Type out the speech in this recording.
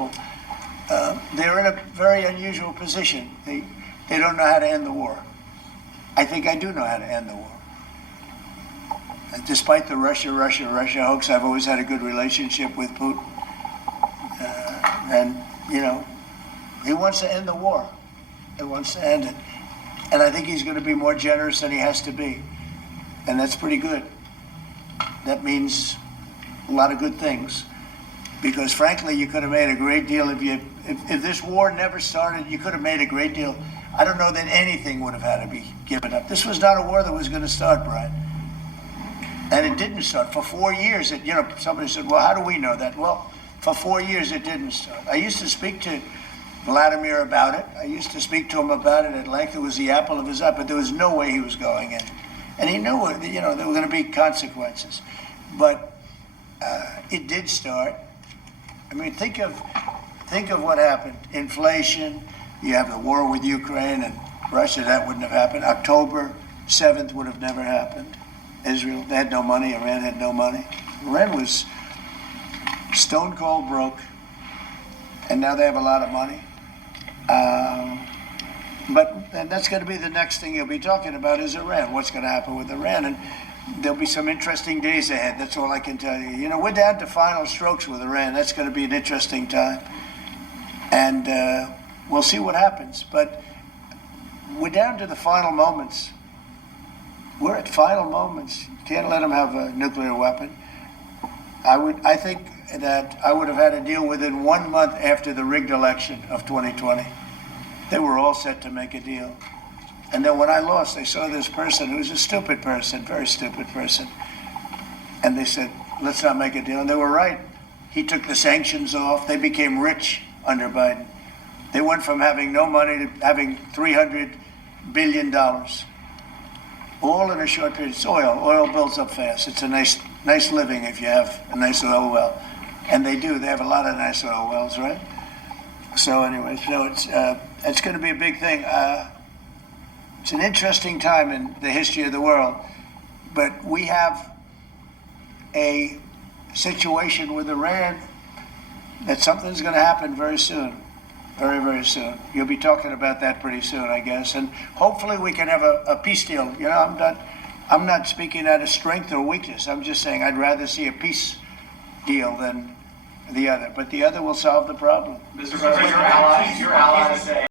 unbelievable. They're in a very unusual position. They don't know how to end the war. I think I do know how to end the war. And despite the Russia hoax, I've always had a good relationship with Putin. And, you know, he wants to end the war. He wants to end it. And I think he's going to be more generous than he has to be. And that's pretty good. That means a lot of good things. Because frankly, you could have made a great deal if this war never started, you could have made a great deal. I don't know that anything would have had to be given up. This was not a war that was going to start, Brian. And it didn't start. For 4 years, somebody said, well, how do we know that? Well, for 4 years, it didn't start. I used to speak to Vladimir about it. I used to speak to him about it at length. It was the apple of his eye, but there was no way he was going in. And he knew, there were going to be consequences. But it did start. I mean, think of what happened. Inflation, you have the war with Ukraine and Russia, that wouldn't have happened. October 7th would have never happened. Israel, they had no money. Iran had no money. Iran was stone cold broke, and now they have a lot of money. But that's going to be the next thing you'll be talking about is Iran. What's going to happen with Iran? And there'll be some interesting days ahead. That's all I can tell you. You know, we're down to final strokes with Iran. That's going to be an interesting time. And we'll see what happens. But we're down to the final moments. We're at final moments. You can't let them have a nuclear weapon. I think that I would have had a deal within 1 month after the rigged election of 2020. They were all set to make a deal. And then when I lost, they saw this person who was a stupid person, very stupid person. And they said, let's not make a deal. And they were right. He took the sanctions off. They became rich under Biden. They went from having no money to having $300 billion. All in a short period. It's oil. Oil builds up fast. It's a nice living if you have a nice oil well. And they do. They have a lot of nice oil wells, right? So anyway, it's going to be a big thing. It's an interesting time in the history of the world. But we have a situation with Iran that something's going to happen very soon. Very, very soon. You'll be talking about that pretty soon, I guess. And hopefully we can have a peace deal. You know, I'm not speaking out of strength or weakness. I'm just saying I'd rather see a peace deal than the other. But the other will solve the problem. Mr. President, your allies say